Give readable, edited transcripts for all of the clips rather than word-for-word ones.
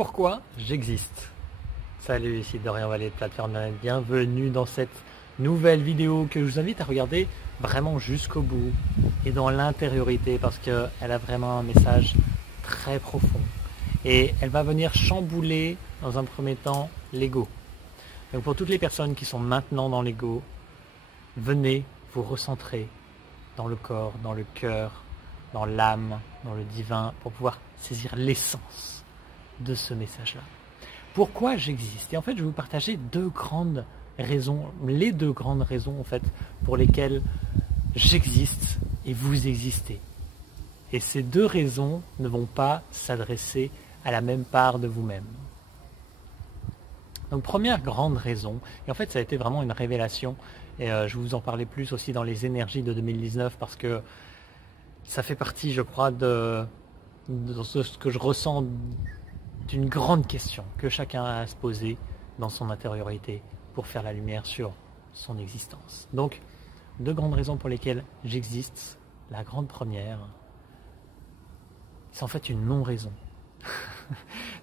Pourquoi j'existe? Salut, ici Dorian Vallée de Plateforme Net. Bienvenue dans cette nouvelle vidéo que je vous invite à regarder vraiment jusqu'au bout et dans l'intériorité parce qu'elle a vraiment un message très profond et elle va venir chambouler dans un premier temps l'ego. Donc pour toutes les personnes qui sont maintenant dans l'ego, venez vous recentrer dans le corps, dans le cœur, dans l'âme, dans le divin pour pouvoir saisir l'essence de ce message-là. Pourquoi j'existe? Et en fait, je vais vous partager deux grandes raisons, les deux grandes raisons en fait pour lesquelles j'existe et vous existez. Et ces deux raisons ne vont pas s'adresser à la même part de vous-même. Donc première grande raison, et en fait ça a été vraiment une révélation, et je vais vous en parler plus aussi dans les énergies de 2019 parce que ça fait partie, je crois, de ce que je ressens d'une grande question que chacun a à se poser dans son intériorité pour faire la lumière sur son existence. Donc, deux grandes raisons pour lesquelles j'existe. La grande première, c'est en fait une non-raison.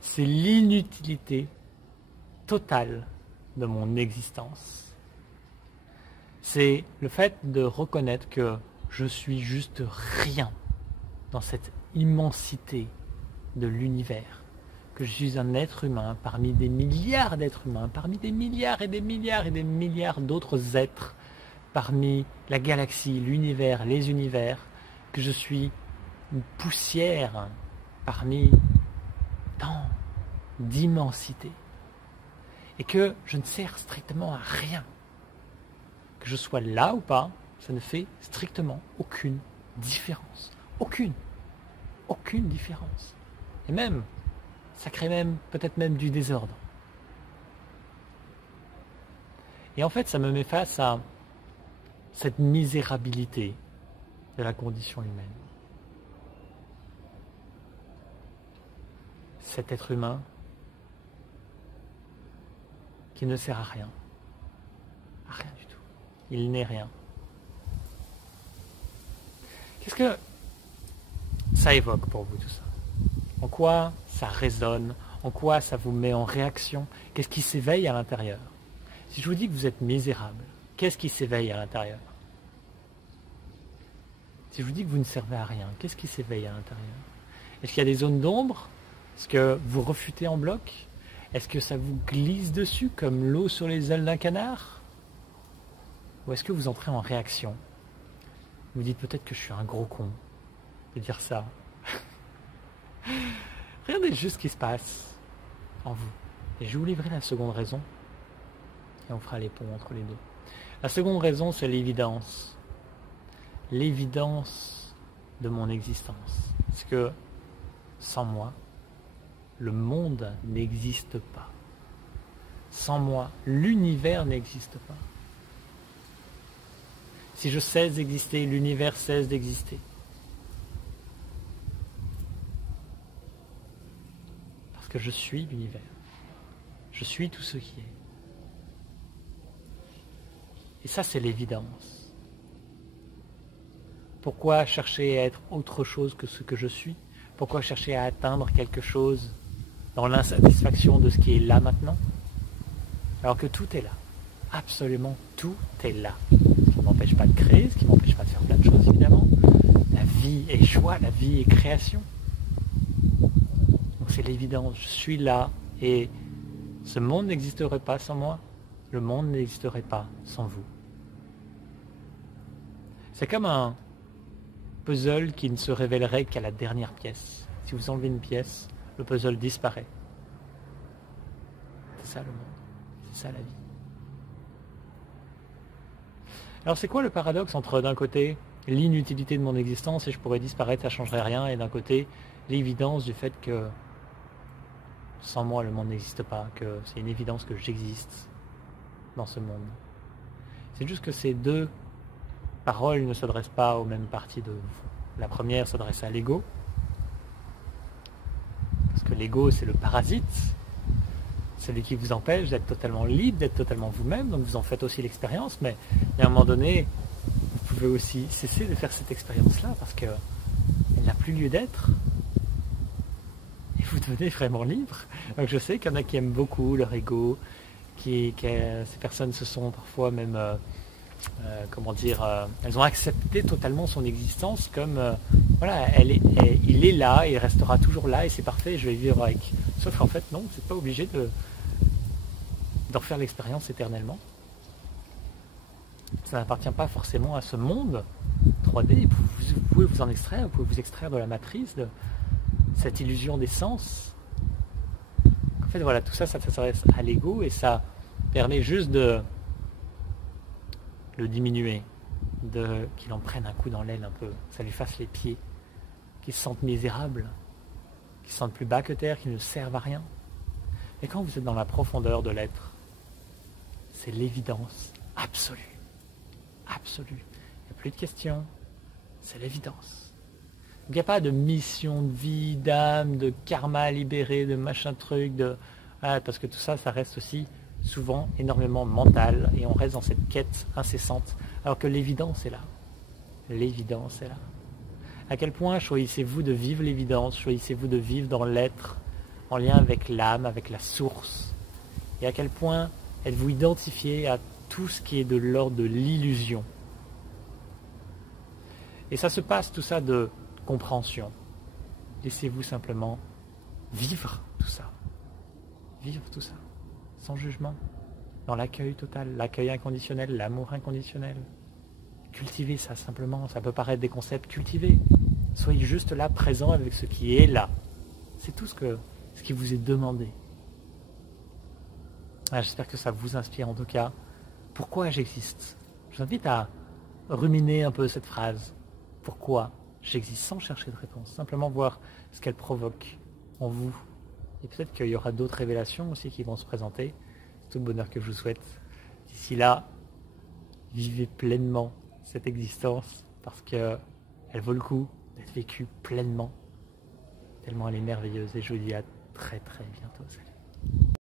C'est l'inutilité totale de mon existence. C'est le fait de reconnaître que je suis juste rien dans cette immensité de l'univers. Que je suis un être humain parmi des milliards d'êtres humains, parmi des milliards et des milliards et des milliards d'autres êtres, parmi la galaxie, l'univers, les univers, que je suis une poussière parmi tant d'immensité, et que je ne sers strictement à rien. Que je sois là ou pas, ça ne fait strictement aucune différence. Aucune différence. Et même, ça crée même, peut-être même du désordre. Et en fait, ça me met face à cette misérabilité de la condition humaine. Cet être humain qui ne sert à rien. À rien du tout. Il n'est rien. Qu'est-ce que ça évoque pour vous tout ça? En quoi ça résonne? En quoi ça vous met en réaction? Qu'est-ce qui s'éveille à l'intérieur? Si je vous dis que vous êtes misérable, qu'est-ce qui s'éveille à l'intérieur? Si je vous dis que vous ne servez à rien, qu'est-ce qui s'éveille à l'intérieur? Est-ce qu'il y a des zones d'ombre? Est-ce que vous refutez en bloc? Est-ce que ça vous glisse dessus comme l'eau sur les ailes d'un canard? Ou est-ce que vous entrez en réaction? Vous dites peut-être que je suis un gros con de dire ça. Regardez juste ce qui se passe en vous. Et je vais vous livrer la seconde raison. Et on fera les ponts entre les deux. La seconde raison, c'est l'évidence. L'évidence de mon existence. Parce que sans moi, le monde n'existe pas. Sans moi, l'univers n'existe pas. Si je cesse d'exister, l'univers cesse d'exister. Parce que je suis l'univers. Je suis tout ce qui est. Et ça, c'est l'évidence. Pourquoi chercher à être autre chose que ce que je suis? Pourquoi chercher à atteindre quelque chose dans l'insatisfaction de ce qui est là maintenant? Alors que tout est là. Absolument tout est là. Ce qui ne m'empêche pas de créer, ce qui ne m'empêche pas de faire plein de choses, évidemment. La vie est choix, la vie est création. Donc c'est l'évidence, je suis là et ce monde n'existerait pas sans moi. Le monde n'existerait pas sans vous. C'est comme un puzzle qui ne se révélerait qu'à la dernière pièce. Si vous enlevez une pièce, le puzzle disparaît. C'est ça le monde, c'est ça la vie. Alors c'est quoi le paradoxe entre d'un côté l'inutilité de mon existence et je pourrais disparaître, ça ne changerait rien, et d'un côté l'évidence du fait que sans moi le monde n'existe pas, que c'est une évidence que j'existe dans ce monde. C'est juste que ces deux paroles ne s'adressent pas aux mêmes parties de vous. La première s'adresse à l'ego, parce que l'ego c'est le parasite, celui qui vous empêche d'être totalement libre, d'être totalement vous-même, donc vous en faites aussi l'expérience, mais à un moment donné, vous pouvez aussi cesser de faire cette expérience-là, parce qu'elle n'a plus lieu d'être, et vous devenez vraiment libre. Donc je sais qu'il y en a qui aiment beaucoup leur ego, ces personnes se sont parfois même, elles ont accepté totalement son existence comme, voilà, il est là, il restera toujours là et c'est parfait, je vais vivre avec. Sauf qu'en fait non, vous n'êtes pas obligé d'en faire l'expérience éternellement. Ça n'appartient pas forcément à ce monde 3D, vous pouvez vous en extraire, vous pouvez vous extraire de la matrice, de cette illusion d'essence. En fait voilà, tout ça, ça s'adresse à l'ego et ça permet juste de le diminuer, qu'il en prenne un coup dans l'aile un peu, ça lui fasse les pieds, qu'il se sente misérable, qu'il se sente plus bas que terre, qu'il ne serve à rien. Et quand vous êtes dans la profondeur de l'être, c'est l'évidence absolue. Absolue. Il n'y a plus de questions, c'est l'évidence. Il n'y a pas de mission de vie, d'âme, de karma à libérer, de machin truc, parce que tout ça, ça reste aussi souvent énormément mental et on reste dans cette quête incessante, alors que l'évidence est là. L'évidence est là. À quel point choisissez-vous de vivre l'évidence, choisissez-vous de vivre dans l'être, en lien avec l'âme, avec la source, et à quel point êtes-vous identifié à tout ce qui est de l'ordre de l'illusion. Et ça se passe tout ça de compréhension. Laissez-vous simplement vivre tout ça. Vivre tout ça. Sans jugement. Dans l'accueil total, l'accueil inconditionnel, l'amour inconditionnel. Cultivez ça simplement. Ça peut paraître des concepts cultivés. Soyez juste là, présent avec ce qui est là. C'est tout ce qui vous est demandé. J'espère que ça vous inspire en tout cas. Pourquoi j'existe? Je vous invite à ruminer un peu cette phrase. Pourquoi j'existe sans chercher de réponse. Simplement voir ce qu'elle provoque en vous. Et peut-être qu'il y aura d'autres révélations aussi qui vont se présenter. C'est tout le bonheur que je vous souhaite. D'ici là, vivez pleinement cette existence parce qu'elle vaut le coup d'être vécue pleinement. Tellement elle est merveilleuse. Et je vous dis à très très bientôt. Salut.